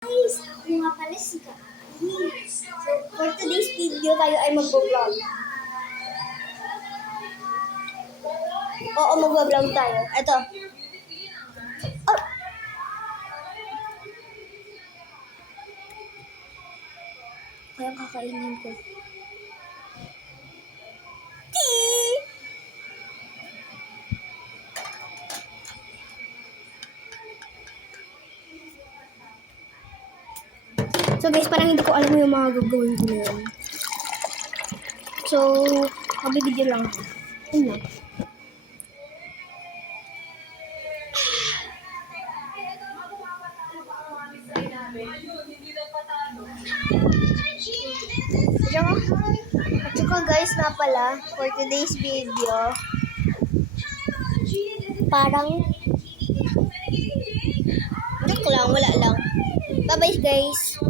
Guys, ako nga pala si Kai. So, for today's video, tayo ay mag-vlog. Oo, mag-vlog tayo. Ito. Oh. Kaya kakainin ko. So guys, parang hindi ko alam yung mga gagawin ko ngayon. So, magbibideo lang ako. Yun lang. At saka guys na pala, for today's video, parang joke lang, wala lang. Bye-bye guys.